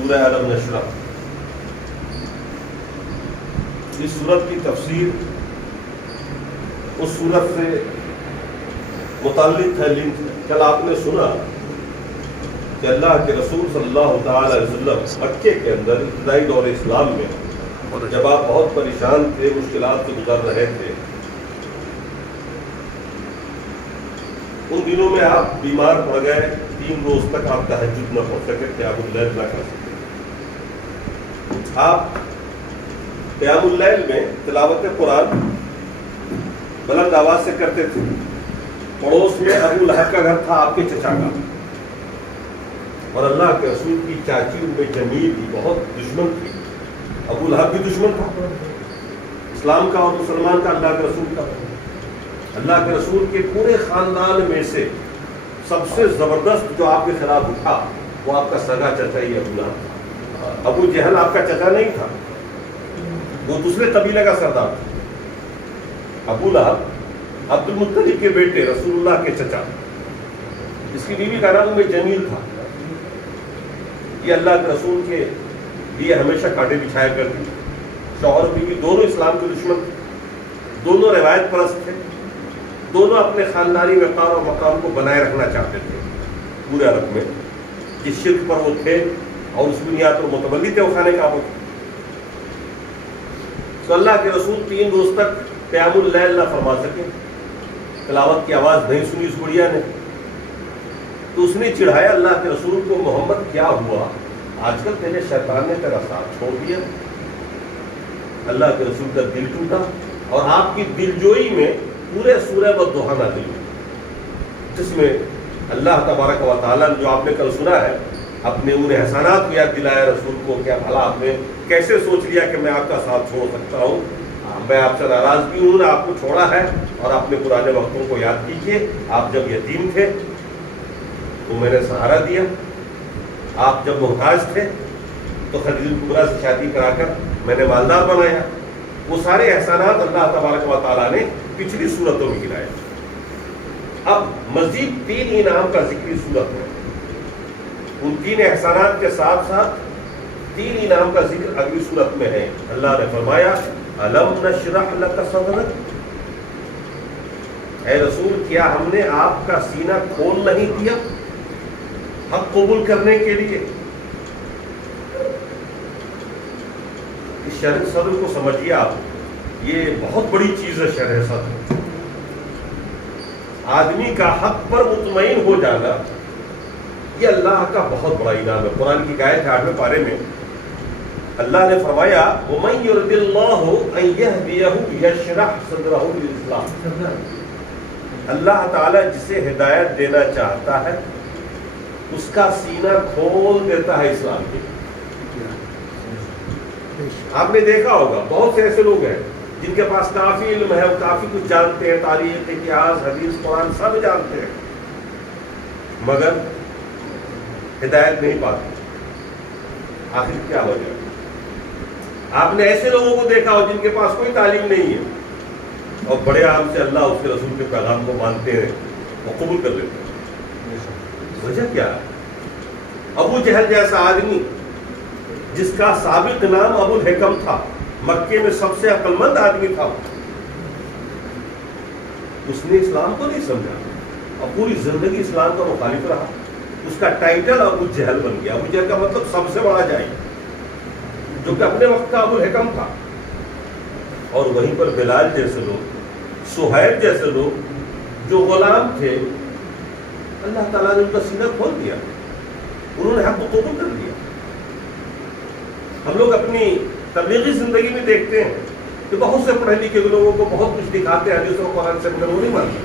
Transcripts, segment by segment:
سورہ الم نشرح، اس سورت کی تفسیر اس سورت سے متعلق ہے لنک۔ کل آپ نے سنا کہ اللہ کے رسول صلی اللہ تعالی علیہ وسلم مکے کے اندر ابتدائی دور اسلام میں جب آپ بہت پریشان تھے، مشکلات سے گزر رہے تھے، ان دنوں میں آپ بیمار پڑ گئے، 3 روز تک آپ تہجد نہ پڑھ سکے، قیام اللیل نہ کر سکے۔ آپ قیام اللیل میں تلاوت قرآن بلند آواز سے کرتے تھے۔ پڑوس میں ابو لہب کا گھر تھا، آپ کے چچا کا، اور اللہ کے رسول کی چاچی ام جمیل بھی بہت دشمن تھی۔ ابو لہب بھی دشمن تھا اسلام کا اور مسلمان کا، اللہ کے رسول کا۔ اللہ کے رسول کے پورے خاندان میں سے سب سے زبردست جو آپ کے خلاف اٹھا وہ آپ کا سگا چچا ہی ابو لہب تھا۔ ابو جہل آپ کا چچا نہیں تھا، وہ دوسرے قبیلے کا سردار تھا۔ ابو لہب عبد المطلب کے بیٹے، رسول اللہ کے چچا، اس کی بیوی کا نام ام جمیل تھا۔ یہ اللہ کے رسول کے لیے ہمیشہ کانٹے بچھایا کرتی، شوہر بیوی دونوں اسلام کے دشمن تھے، دونوں روایت پرست تھے، دونوں اپنے خاندانی وقار اور مقام کو بنائے رکھنا چاہتے تھے پورے عرب میں، جس شرک پر وہ تھے اور اس بنیاد پر متولی تھے وہ خانے کعبہ تھے۔ تو اللہ کے رسول 3 روز تک قیام اللیل نہ فرما سکے، تلاوت کی آواز نہیں سنی اس بڑھیا نے، تو اس نے چڑھایا اللہ کے رسول کو، محمد کیا ہوا؟ آج کل تیرے شیطان نے تیرا ساتھ چھوڑ دیا۔ اللہ کے رسول کا دل ٹوٹا اور آپ کی دلجوئی میں پورے سورہ والضحیٰ نازل ہوئی، جس میں اللہ تبارک و تعالیٰ نے جو آپ نے کل سنا ہے اپنے ان احسانات کو یاد دلایا رسول کو، کیا بھلا آپ نے کیسے سوچ لیا کہ میں آپ کا ساتھ چھوڑ سکتا ہوں؟ میں آپ سے ناراض بھی ہوں، آپ کو چھوڑا ہے، اور اپنے پرانے وقتوں کو یاد کیجیے۔ آپ جب یتیم تھے تو میں نے سہارا دیا، آپ جب محتاج تھے تو خدیجہ الکبریٰ سے شادی کرا کر میں نے مالدار بنایا۔ وہ سارے احسانات اللہ تبارک و تعالیٰ نے پچھلی صورتوں میں گنائے۔ اب مزید 3 انعام کا ذکر اس صورت میں، ان 3 احسانات کے ساتھ ساتھ 3 انعام کا ذکر اگلی صورت میں ہے۔ اللہ نے فرمایا الم نشرح لک صدرک، اے رسول کیا ہم نے آپ کا سینہ کھول نہیں دیا حق قبول کرنے کے لیے؟ اس شرح صدر کو سمجھیے آپ، یہ بہت بڑی چیز ہے شرح صدر۔ آدمی کا حق پر مطمئن ہو جانا یہ اللہ کا بہت بڑا انعام ہے۔ قرآن کی آیت 8ویں پارے میں اللہ نے فرمایا وَمَن يُرِدِ اللَّهُ أَن يَهْدِيَهُ يَشْرَحْ صَدْرَهُ لِلْإِسْلَامِ، اللہ تعالیٰ جسے ہدایت دینا چاہتا ہے اس کا سینہ کھول دیتا ہے اسلام کے۔ آپ نے دیکھا ہوگا بہت سے ایسے لوگ ہیں جن کے پاس کافی علم ہے، کافی کچھ جانتے ہیں، تاریخ، اتہاس، حدیث، قرآن سب جانتے ہیں، مگر ہدایت نہیں پاتے۔ آخر کیا ہو جائے؟ آپ نے ایسے لوگوں کو دیکھا ہو جن کے پاس کوئی تعلیم نہیں ہے اور بڑے آرام سے اللہ اس کے رسول کے پیغام کو مانتے ہیں اور قبول کر لیتے ہیں۔ وجہ کیا ہے؟ ابو جہل جیسا آدمی جس کا سابق نام ابو الحکم تھا، مکے میں سب سے عقل مند آدمی تھا، اس نے اسلام کو نہیں سمجھا اور پوری زندگی اسلام کا مخالف رہا۔ اس کا ٹائٹل ابو جہل بن گیا۔ ابو جہل کا مطلب سب سے بڑا جاہل، جو کہ اپنے وقت کا ابو الحکم تھا۔ اور وہیں پر بلال جیسے لوگ، سہیب جیسے لوگ جو غلام تھے، اللہ تعالیٰ نے ان کا سینہ کھول دیا، انہوں نے حق کو قبول کر لیا۔ ہم لوگ اپنی تبلیغی زندگی میں دیکھتے ہیں کہ بہت سے پڑھے لکھے لوگوں کو بہت کچھ دکھاتے ہیں، حدیث و قرآن سے مگر وہ نہیں مانتے،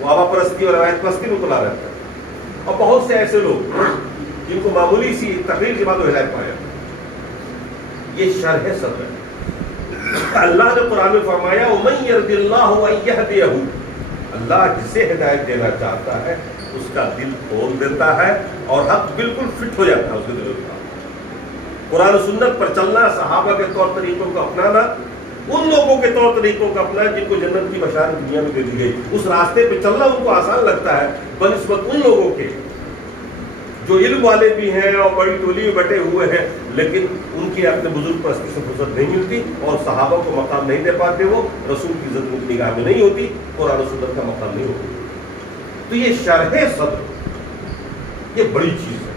وہ آبا پرستی اور روایت پرستی میں تلا رہتا ہے۔ اور بہت سے ایسے لوگ جن کو معمولی سی تقریر کے بعد وہ ہدایت پایا۔ یہ شرح صدر ہے۔ اللہ نے قرآن میں فرمایا وَمَن يَرْضِ اللَّهُ أَن يَهْدِيَهُ، اللہ جسے ہدایت دینا چاہتا ہے اس کا دل کھول دیتا ہے اور حق بالکل فٹ ہو جاتا ہے اس کے دل کا۔ قرآن و سنت پر چلنا، صحابہ کے طور طریقوں کو اپنانا، ان لوگوں کے طور طریقوں کو اپنا جن کو جنت کی بشارت دنیا میں دے دی گئی، اس راستے پہ چلنا ان کو آسان لگتا ہے بنسبت ان لوگوں کے جو جو علم والے بھی ہیں اور بڑی ٹولی میں بٹے ہوئے ہیں، لیکن ان کی اپنے بزرگ پرستی سے فرصت نہیں ملتی اور صحابہ کو مقام نہیں دے پاتے، وہ رسول کی عزت ان کی نگاہ میں نہیں ہوتی، قرآن و سنت کا مقام نہیں ہوتی. تو یہ شرح صدر یہ بڑی چیز ہے.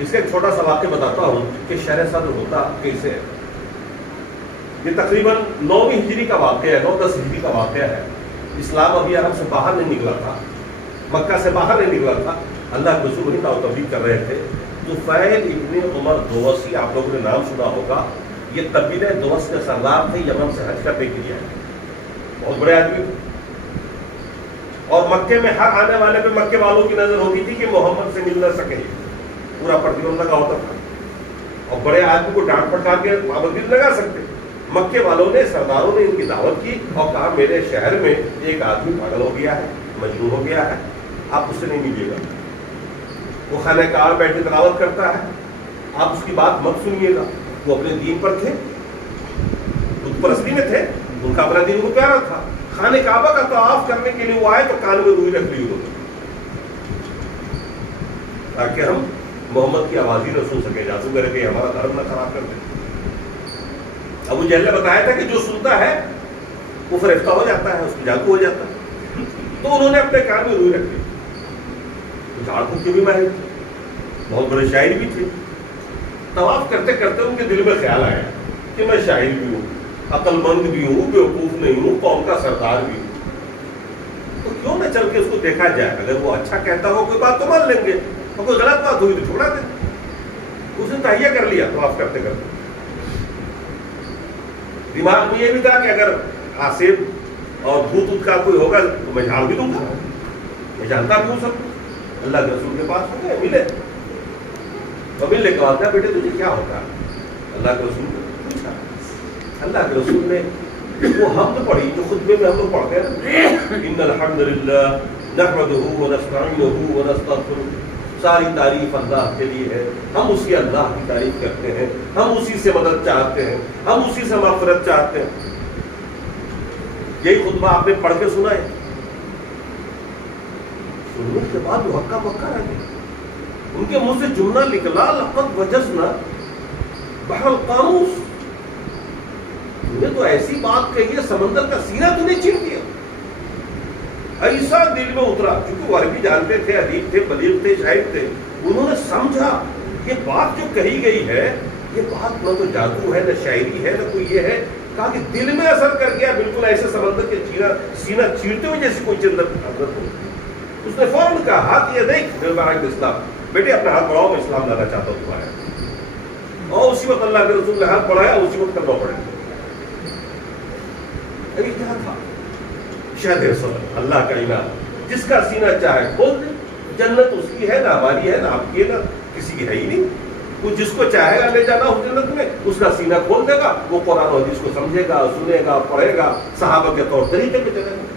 اس کا ایک چھوٹا سا واقعہ بتاتا ہوں کہ شرح صدر ہوتا کیسے ہے. یہ تقریباً 9ویں ہجری کا واقعہ ہے، 9-10 ہجری کا واقعہ ہے. اسلام ابھی عرب سے باہر نہیں نکلا تھا، مکہ سے باہر نہیں نکلا تھا. اللہ کے رسول وہی دعوت تبلیغ کر رہے تھے. طفیل ابن عمر دوسی، آپ لوگوں نے نام سنا ہوگا، یہ قبیلہ دوس کے سردار تھے، یمن سے حج کا پہ کیا ہے، بہت بڑے آدمی. اور مکے میں ہر آنے والے پہ مکے والوں کی نظر ہوتی تھی کہ محمد سے مل نہ سکے، پورا پرتیبندھ لگا ہوتا تھا. اور بڑے آدمی کو ڈانٹ پٹکا کے پابندی نہیں لگا سکتے. مکے والوں نے، سرداروں نے ان کی دعوت کی اور کہا میرے شہر میں ایک آدمی پاگل ہو گیا ہے، مجنون ہو گیا ہے، آپ اس سے نہیں ملیے گا. وہ خانہ کعبہ میں بیٹھ کے تلاوت کرتا ہے، آپ اس کی بات مت سنیے گا. وہ اپنے دین پر تھے، بت پرستی میں تھے، ان کا اپنا دین کو پیارا تھا. خانہ کعبہ کا طواف کرنے کے لیے وہ آئے تو کان میں روئی رکھ لی انہوں نے، تاکہ ہم محمد کی آواز ہی نہ سن سکے، جادوگر کے ہمارا دھرم نہ خراب کر دیں. ابو جہل نے بتایا تھا کہ جو سنتا ہے وہ فرشتہ ہو جاتا ہے، اس کو جادو ہو جاتا ہے. تو انہوں نے اپنے کان میں روئی رکھ لی. جھاڑ پھونک کے بھی ماہر تھے، بہت بڑے شاعر بھی تھے. طواف کرتے کرتے ان کے دل میں خیال آیا کہ میں شاعر بھی ہوں، عقل مند بھی ہوں، بیوقوف نہیں ہوں، قوم کا سردار بھی ہوں، تو کیوں نہ چل کے اس کو دیکھا جائے. اگر وہ اچھا کہتا ہو کوئی بات تو مان لیں گے، اور کوئی غلط بات ہوئی تو چھوڑا دیں. اس نے تہیہ کر لیا طواف کرتے کرتے. دماغ میں یہ بھی تھا کہ اگر آصف اور بھوت کا کوئی ہوگا تو میں جھاڑ بھی دوں گا، میں جانتا بھی ہوں سب. اللہ کے رسول کے پاس ہو گئے، ملے تو ملنے کے بعد بیٹے تجھے کیا ہوتا ہے؟ اللہ کے رسول نے پوچھا. اللہ کے رسول نے وہ حمد پڑھی جو خطبے میں ہم لوگ پڑھتے ہیں، ان الحمد للہ نحمدہ ونستعینہ ونستغفرہ. ساری تعریف اللہ کے لیے ہے، ہم اسی اللہ کی تعریف کرتے ہیں، ہم اسی سے مدد چاہتے ہیں، ہم اسی سے مغفرت چاہتے ہیں. یہی خطبہ آپ نے پڑھ کے سنا ہے. سننے کے بعد وہ ہکا بکا رہ گئے. ان کے منہ سے جملہ نکلا لقد وجزنا بحر القاموس. تم نے تو ایسی بات کہی ہے سمندر کا سینہ تو نہیں چھین دیا. ایسا دل میں اترا، چونکہ وہ عربی جانتے تھے، ادیب تھے، بلیغ تھے، شاعر تھے. انہوں نے سمجھا یہ بات جو کہی گئی ہے یہ بات نہ تو جادو ہے، نہ شاعری ہے، نہ کوئی یہ ہے. کہا کہ دل میں اثر کر گیا، بالکل ایسے سمندر کے سینہ چیرتے ہوئے جیسے کوئی چندر حضرت ہو. اس نے فوراً کہا ہاتھ یہ دیکھ اسلام، بیٹے اپنا ہاتھ بڑھاؤ، میں اسلام لانا چاہتا ہوں تمہارے. اور اسی وقت اللہ کے رسول نے ہاتھ بڑھایا، اسی وقت کرنا پڑے. ابھی کیا تھا؟ شہد صدر، اللہ کا انعام. جس کا سینہ چاہے کھول دے. جنت اس کی ہے، نہ ہماری ہے، نہ آپ کی ہے، نہ کسی کی ہے ہی نہیں. وہ جس کو چاہے گا لے جانا اس جنت میں، اس کا سینہ کھول دے گا، وہ قرآن و حدیث کو سمجھے گا، سنے گا، پڑھے گا، صحابہ کے طور طریقے پہ چلے گا.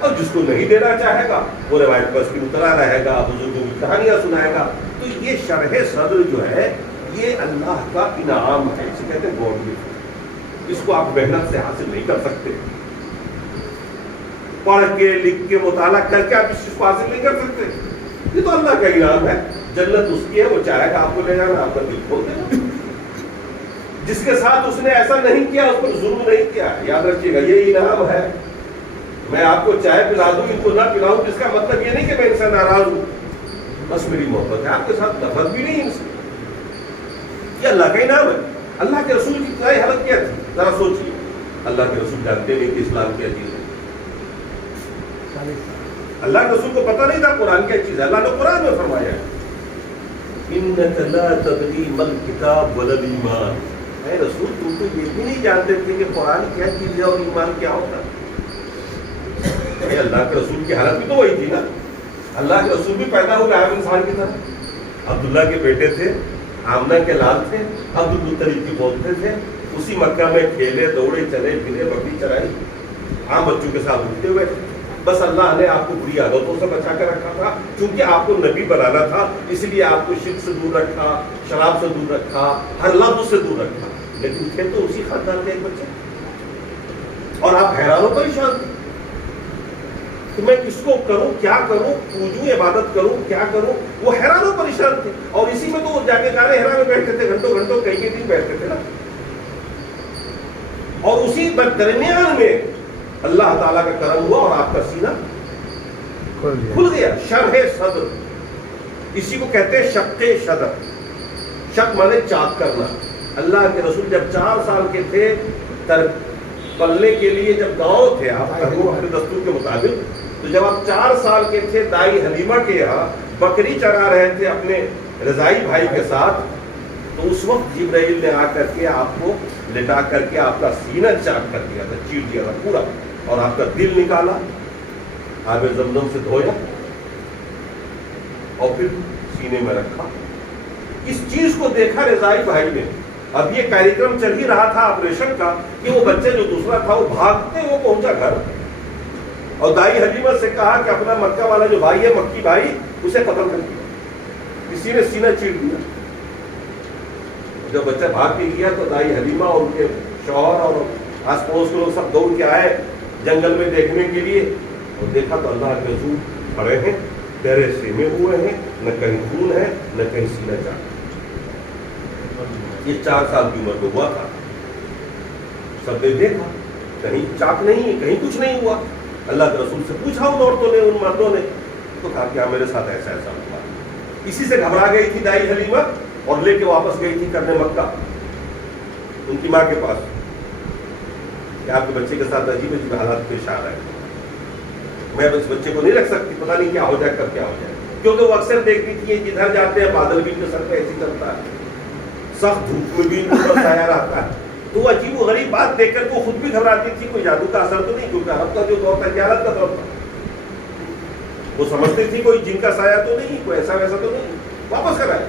اور جس کو نہیں دینا چاہے گا وہ روایت پر اس کی اترا رہے گا، بزرگوں کی کہانیاں سنائے گا. تو یہ شرح صدر جو ہے یہ اللہ کا انعام ہے، اسے کہتے ہیں گاڈ گفٹ. اس کو آپ محنت سے حاصل نہیں کر سکتے، پڑھ کے لکھ کے مطالعہ کر کے آپ اس چیز کو حاصل نہیں کر سکتے. یہ تو اللہ کا انعام ہے. جنت اس کی ہے، وہ چاہے گا آپ کو لے جانا، آپ کا دل کھول دے گا. جس کے ساتھ اس نے ایسا نہیں کیا، اس پر ظلم نہیں کیا. یاد رکھیے گا یہ انعام ہے. میں آپ کو چائے پلا دوں، ان کو نہ پلاؤں، جس کا مطلب یہ نہیں کہ میں ان سے ناراض ہوں، بس میری محبت ہے آپ کے ساتھ، نفرت بھی نہیں ان سے. یہ اللہ کا انعام ہے. اللہ کے رسول کی ابتدائی حالت کیا تھی ذرا سوچیے. اللہ کے رسول جانتے نہیں کہ اسلام کیا چیز ہے. اللہ کے رسول کو پتہ نہیں تھا قرآن کیا چیز ہے. اللہ نے قرآن میں فرمایا انک لا تدری ما الکتاب ولا الایمان. اے رسول تم تو یہ بھی نہیں جانتے تھے کہ قرآن کیا چیز ہے اور ایمان کیا ہوتا ہے. اللہ کے رسول کی حالت بھی تو وہی تھی نا. اللہ کے رسول بھی پیدا ہوئے عام انسان کی طرح. عبداللہ کے بیٹے تھے، آمنہ کے لال تھے، عبد المطلب کی بولتے تھے. اسی مکہ میں کھیلے، دوڑے، چلے پھرے، بکری چرائی، عام بچوں کے ساتھ اٹھتے ہوئے. بس اللہ نے آپ کو بری عادتوں سے بچا کر رکھا تھا، چونکہ آپ کو نبی بنانا تھا، اس لیے آپ کو شرک سے دور رکھا، شراب سے دور رکھا، ہر لفظ سے دور رکھا. لیکن تھے تو اسی خاندان کے ایک بچے، اور آپ حیران و پریشان تھے کہ میں کس کو کروں، کیا کروں، پوجوں، عبادت کروں، کیا کروں. وہ حیران و پریشان شرط تھی، اور اسی میں تو وہ جا کے غار حرا میں بیٹھتے تھے، گھنٹوں گھنٹوں کئی دن بیٹھتے تھے نا. اور اسی درمیان میں اللہ تعالیٰ کا کرم ہوا اور آپ کا سینہ کھل گیا. شرح صدر، اسی کو کہتے ہیں شق صدر. شق مانے چاک کرنا. اللہ کے رسول جب 4 سال کے تھے، پلنے کے لیے جب گاؤں تھے آپ اپنے دستور کے مطابق، تو جب آپ 4 سال کے تھے دائی حلیمہ کے یہاں بکری چرا رہے تھے اپنے رضائی بھائی کے ساتھ، تو اس وقت جبرائیل نے آ کر کے آپ کو لٹا کر کے آپ کا سینہ چاک کر دیا تھا، چیر دیا تھا پورا، اور آپ کا دل نکالا، آب زمزم سے دھویا اور پھر سینے میں رکھا. اس چیز کو دیکھا رضائی بھائی نے. اب یہ کاریکرم چل ہی رہا تھا آپریشن کا کہ وہ بچے جو دوسرا تھا وہ بھاگتے وہ پہنچا گھر، اور دائی حلیمہ سے کہا کہ اپنا مکہ والا جو بھائی ہے، مکی بھائی، اسے قتل کر دیا. کسی نے سینہ چیر دیا. جب بچہ بھاگ کے گیا تو دائی حلیمہ اور ان کے شوہر اور آس پڑوس کے لوگ سب دوڑ کے آئے جنگل میں دیکھنے کے لیے، اور دیکھا تو اللہ کے رسول کھڑے ہیں، پیرے سینے ہوئے ہیں، نہ کہیں خون ہے نہ کہیں سینہ چاک. یہ 4 سال کی عمر میں ہوا تھا. سب نے دیکھا کہیں چاک نہیں ہے، کہیں کچھ نہیں ہوا. اللہ کے رسول سے پوچھا ان عورتوں نے، ان مردوں نے، تو کہا کہ میرے ساتھ ایسا ایسا ہوا. اسی سے گھبرا گئی تھی دائی حلیمہ اور لے کے واپس گئی تھی کرنے مکہ ان کی ماں کے پاس کہ آپ کے بچے کے ساتھ عجیب عجیب حالات پیش آ رہے ہیں، میں اس بچے کو نہیں رکھ سکتی، پتہ نہیں کیا ہو جائے کب کیا ہو جائے. کیونکہ وہ اکثر دیکھتی تھی جدھر جاتے ہیں بادل بھی ان کے سر پہ ایسے چلتا ہے، سخت دھوپ میں بھی ان پر سایہ رہتا ہے. تو وہ عجیب و غریب بات دیکھ کر وہ خود بھی گھبراتی تھی، کوئی جادو کا اثر تو نہیں، کیونکہ عرب کا جو دور تھا جہالت کا دور تھا. وہ سمجھتے تھی کوئی جن کا سایہ تو نہیں، کوئی ایسا ویسا تو نہیں. واپس کرائے.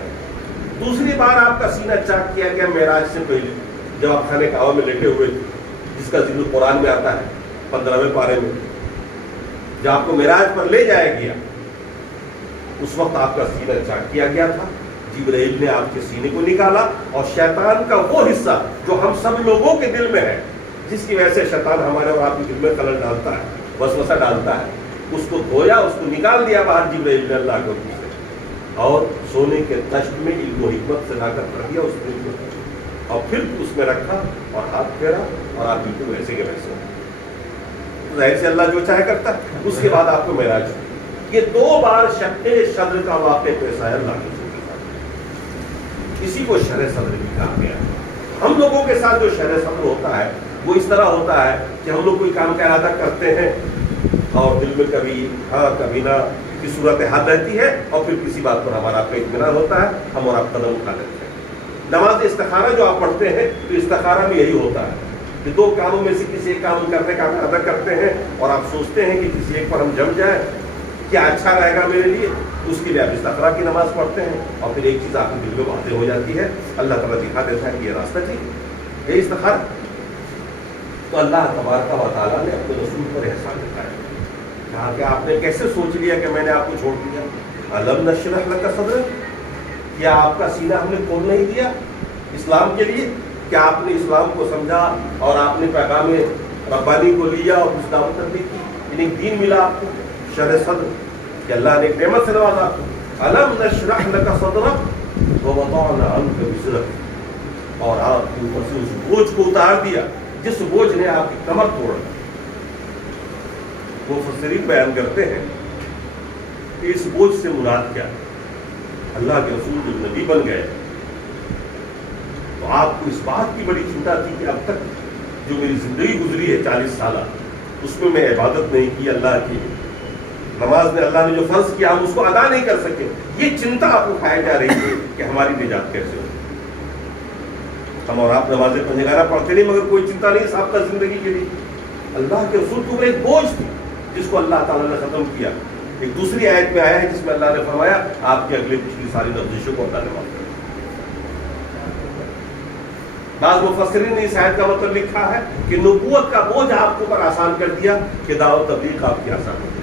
دوسری بار آپ کا سینہ چاک کیا گیا معراج سے پہلے، جب آپ خانہ کعبہ میں لیٹے ہوئے تھے، جس کا ذکر قرآن میں آتا ہے 15ویں پارے میں. جب آپ کو معراج پر لے جایا گیا اس وقت آپ کا سینہ چاک کیا گیا تھا. جبرائیل نے آپ کے سینے کو نکالا اور شیطان کا وہ حصہ جو ہم سب لوگوں کے دل میں ہے، جس کی وجہ سے شیطان ہمارے اور آپ کے دل میں خلل ڈالتا ہے، وسوسہ ڈالتا ہے، اس کو دھویا، اس کو نکال دیا باہر جبرائیل نے اللہ کے حکم سے، اور سونے کے تشت میں علم و حکمت سے لا کر رکھ دیا اس دل کو، اور پھر اس میں رکھا اور ہاتھ پھیرا اور آپ بالکل ویسے کے ویسے. ظاہر سے اللہ جو چاہے کرتا ہے. اس کے بعد آپ کو معراج. یہ 2 بار شق صدر کا واقعہ پیش آیا اللہ کے رسول کے ساتھ. اسی کو شرح صدر بھی کہا گیا. ہم لوگوں کے ساتھ جو شرح صدر ہوتا ہے وہ اس طرح ہوتا ہے کہ ہم لوگ کوئی کام کا ارادہ کرتے ہیں اور دل میں کبھی ہاں کبھی نہ کی صورت حال رہتی ہے، اور پھر کسی بات پر ہمارا آپ کا اطمینان ہوتا ہے، ہم اور آپ قدم اٹھا لیتے ہیں. نماز استخارہ جو آپ پڑھتے ہیں تو استخارہ بھی یہی ہوتا ہے کہ 2 کاموں میں سے کسی ایک کام کرنے کا ارادہ کرتے ہیں اور آپ سوچتے ہیں کہ کسی ایک پر ہم جم جائیں، کیا اچھا رہے گا میرے لیے. اس کے لیے آپ استخارہ کی نماز پڑھتے ہیں اور پھر ایک چیز آپ کے دل میں واضح ہو جاتی ہے، اللہ تعالیٰ دکھا دیتا ہے کہ یہ راستہ ٹھیک، یہ استخارہ. تو اللہ تبارک و تعالیٰ نے اپنے رسول پر احسان دکھایا، کہا کہ آپ نے کیسے سوچ لیا کہ میں نے آپ کو چھوڑ دیا. الم نشرح لک صدرک، کیا آپ کا سینہ ہم نے کھول نہیں دیا اسلام کے لیے؟ کیا آپ نے اسلام کو سمجھا اور آپ نے پیغام ربانی کو لیا اور اس دعوت تبلیغ کی، یعنی دین ملا آپ کو، شرح صدر کہ اللہ نے ایک نعمت سے نوازا آپ کو. الم نشرح لک صدرک ووضعنا عنک وزرک، اور آپ کے اوپر سے اس بوجھ کو اتار دیا جس بوجھ نے آپ کی کمر توڑ. وہ مفسرین بیان کرتے ہیں کہ اس بوجھ سے مراد کیا ہے. اللہ کے رسول جب نبی بن گئے تو آپ کو اس بات کی بڑی چنتا تھی کہ اب تک جو میری زندگی گزری ہے 40 سالہ، اس میں میں عبادت نہیں کی اللہ کی، نماز نے اللہ نے جو فرض کیا ہم اس کو ادا نہیں کر سکے. یہ چنتا آپ کو کھائی جا رہی ہے کہ ہماری نجات کیسے ہو. ہم اور آپ نمازیں پنجگانہ پڑھتے نہیں مگر کوئی چنتا نہیں سابقہ زندگی کے لیے. اللہ کے رسول کو ایک بوجھ تھی جس کو اللہ تعالیٰ نے ختم کیا. ایک دوسری آیت میں آیا ہے جس میں اللہ نے فرمایا آپ کی اگلی پچھلی ساری لفظشوں کو اللہ نے معاف کر دیا. بعض مفسرین نے اس آیت کا مطلب لکھا ہے کہ نبوت کا بوجھ آپ کے اوپر آسان کر دیا کہ دعوت تبلیغ آپ کی آسان ہو گئی.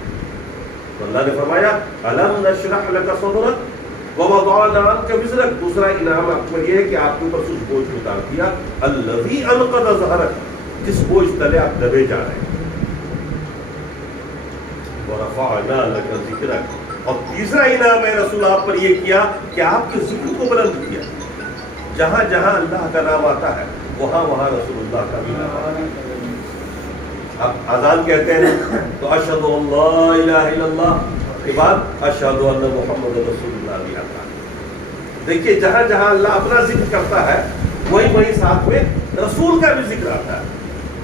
تو اللہ نے فرمایا الم نشرح لک صدرک ووضعنا عنک وزرک. دوسرا انعام آپ کو یہ ہے کہ آپ کے اوپر سے اس بوجھ کو اتار دیا الذی انقض ظہرک، جس بوجھ تلے آپ دبے جا رہے ہیں. ورفعنا لک ذکرک، اور تیسرا انعام ہے رسول آپ پر یہ کیا کہ آپ کے ذکر کو بلند کیا. جہاں جہاں اللہ کا نام آتا ہے وہاں وہاں رسول اللہ کا بھی نام آتا ہے. آپ اذان کہتے ہیں تو اشہد ان لا الہ الا اللہ کے بعد اشہد ان محمد رسول اللہ بھی آتا ہے. دیکھیے جہاں جہاں اللہ اپنا ذکر کرتا ہے وہی وہی ساتھ میں رسول کا بھی ذکر آتا ہے.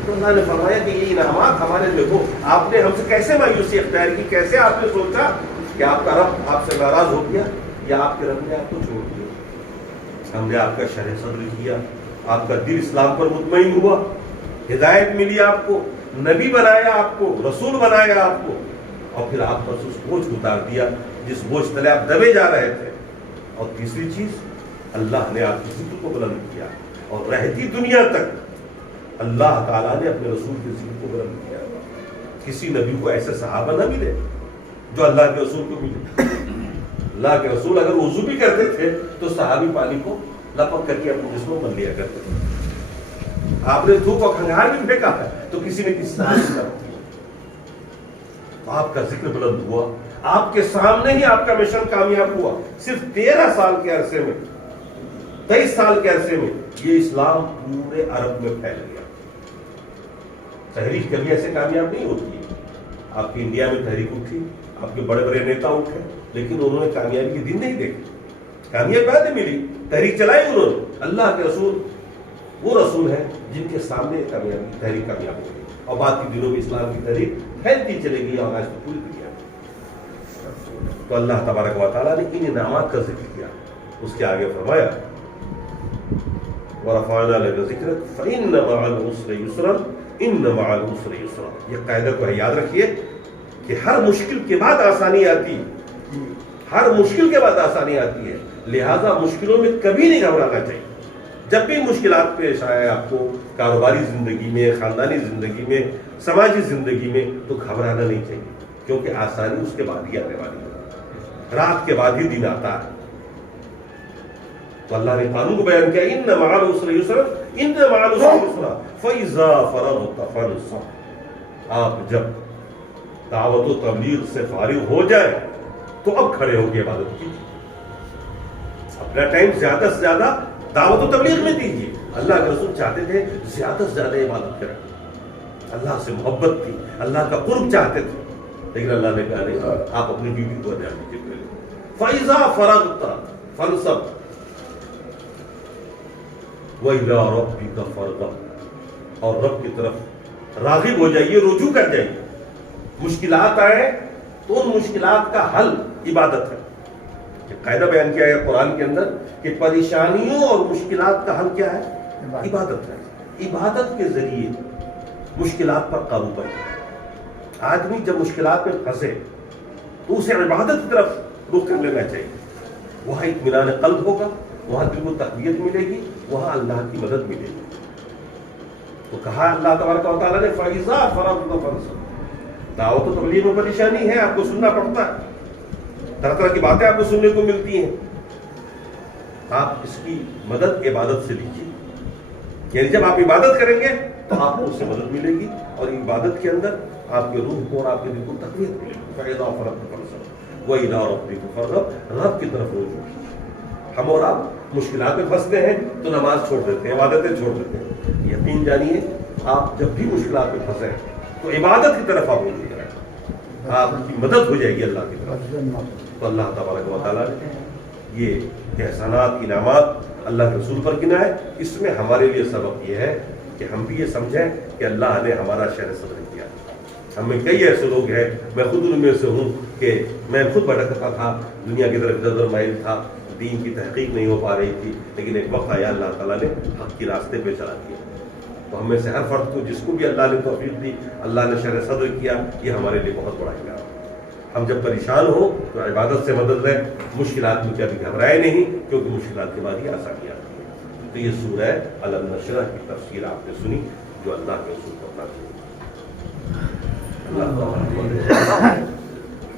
تو اللہ نے فرمایا کہ یہ انعامات ہمارے دیکھو آپ نے ہم سے کیسے مایوسی اختیار کی, کیسے آپ نے سوچا کہ آپ کا رب آپ سے ناراض ہو گیا یا آپ کے رب نے آپ کو چھوڑ دیا. ہم نے آپ کا شرح صدر کیا, آپ کا دل اسلام پر مطمئن ہوا, ہدایت ملی, آپ کو نبی بنایا, آپ کو رسول بنایا آپ کو, اور پھر آپ پر اس بوجھ کو اتار دیا جس بوجھ تلے آپ دبے جا رہے تھے. اور تیسری چیز اللہ نے آپ کے ذکر کو بلند کیا اور رہتی دنیا تک اللہ تعالیٰ نے اپنے رسول کے ذکر کو بلند کیا. کسی نبی کو ایسے صحابہ نہ ملے جو اللہ کے رسول کو ملے. اللہ کے رسول اگر وضو بھی کرتے تھے تو صحابی پانی کو لپک کر کے اپنے جسم میں مل لیا کرتے تھے. آپ نے دھوپ اور کھنگار بھی پھینکا ہے تو کسی نے کسی صحابی کا آپ کا ذکر بلند ہوا, آپ کے سامنے ہی آپ کا مشن کامیاب ہوا. صرف 13 سال کے عرصے میں 23 سال کے عرصے میں یہ اسلام پورے عرب میں پھیل گیا. تحریک کبھی ایسے کامیاب نہیں ہوتی ہے. آپ کی انڈیا میں تحریک اٹھی, آپ کے بڑے بڑے نیتا اٹھے, لیکن انہوں نے کامیابی کے دن نہیں دیکھے. کامیابی بعد ملی, تحریک چلائی انہوں نے. اللہ کے رسول وہ رسول ہیں جن کے سامنے کامیابی تحریک کامیاب ہو گئی, اور بعد کے دنوں میں اسلام کی تحریک پھیلتی چلے گئی اور آج تک پوری دنیا. تو اللہ تبارک و تعالیٰ نے ان انعامات کا ذکر کیا. اس کے آگے فرمایا وَرَفَعْنَا لَكَ ذِكْرَكَ فَإِنَّ مَعَ الْعُسْرِ يُسْرًا إِنَّ مَعَ الْعُسْرِ يُسْرًا. یہ قاعدہ کو یاد رکھیے کہ ہر مشکل کے بعد آسانی آتی ہے, ہر مشکل کے بعد آسانی آتی ہے. لہذا مشکلوں میں کبھی نہیں گھبرانا چاہیے. جب بھی مشکلات پیش آئے آپ کو کاروباری زندگی میں, خاندانی زندگی میں, سماجی زندگی میں, تو گھبرانا نہیں چاہیے, کیونکہ آسانی اس کے بعد ہی آنے والی ہے. رات کے بعد ہی دن آتا ہے. تو اللہ نے قانون کو بیان کیا ان مع العسر یسرا ان مع العسر یسرا فاذا فرغت فانصب. آپ جب دعوت و تبلیغ سے فارغ ہو جائے تو اب کھڑے ہو کے عبادت کیجیے. اپنا ٹائم زیادہ سے زیادہ دعوت و تبلیغ میں دیجیے. اللہ کے رسول چاہتے تھے زیادہ سے زیادہ عبادت کریں, اللہ سے محبت تھی, اللہ کا قرب چاہتے تھے, لیکن اللہ نے کہا نہیں, آپ اپنی ڈیوٹی کو ادا کیجیے. فَإِذَا فَرَغْتَ فَانْصَبْ وَإِلَىٰ رَبِّكَ فَارْغَب. اور رب کی طرف راغب ہو جائیے, رجوع کر جائیے. مشکلات آئے تو ان مشکلات کا حل عبادت ہے. قاعدہ بیان کیا ہے قرآن کے اندر کہ پریشانیوں اور مشکلات کا حل کیا ہے؟ عبادت ہے. عبادت کے ذریعے مشکلات پر قابو پائے. آدمی جب مشکلات میں پھنسے تو اسے عبادت کی طرف رخ کر لینا چاہیے. وہاں اطمینان قلب ہوگا, وہاں دل کو تقویت ملے گی, وہاں اللہ کی مدد ملے گی. تو کہا اللہ تبارک و تعالیٰ نے فَإِذَا فَرَغْتَ فَانْصَبْ. دعوت و تبلیغ میں پریشانی ہے, آپ کو سننا پڑتا ہے, طرح طرح کی باتیں آپ کو سننے کو ملتی ہیں. آپ اس کی مدد عبادت سے لیجیے. یعنی جب آپ عبادت کریں گے تو آپ کو اس سے مدد ملے گی, اور عبادت کے اندر آپ کے روح کو اور آپ کے دل کو تقویت ملے گی. فَإِذَا فَرَغْتَ فَانْصَبْ وَإِلَىٰ رَبِّكَ فَارْغَب. رب کی طرف رجوع کیجیے. ہم اور آپ مشکلات میں پھنستے ہیں تو نماز چھوڑ دیتے ہیں, عبادتیں چھوڑ دیتے ہیں. یقین جانیے آپ جب بھی مشکلات میں پھنسے تو عبادت کی طرف آپ رجوع کریں, آپ کی مدد ہو جائے گی اللہ کی طرف. تو اللہ تبارک و تعالیٰ نے یہ احسانات, انعامات اللہ کے رسول پر گنا ہے. اس میں ہمارے لیے سبق یہ ہے کہ ہم بھی یہ سمجھیں کہ اللہ نے ہمارا شرح صدر کیا. ہم میں کئی ایسے لوگ ہیں, میں خود ان میں سے ہوں, کہ میں خود بھٹکتا تھا, دنیا کی طرف ادھر مائل تھا, دین کی تحقیق نہیں ہو پا رہی تھی, لیکن ایک وقت آیا اللہ تعالیٰ نے حق کی راستے پہ چلا دیا. تو ہم میں سے ہر فرد کو جس کو بھی اللہ نے توفیق دی, اللہ نے شرح صدر کیا, یہ ہمارے لیے بہت بڑا انعام. ہم جب پریشان ہو تو عبادت سے مدد لیں, مشکلات میں کبھی گھبرائے نہیں, کیونکہ مشکلات کے بعد ہی آسانی آتی ہے. تو یہ سورہ الم نشرح کی تفسیر آپ نے سنی جو اللہ کے رسول کو اللہ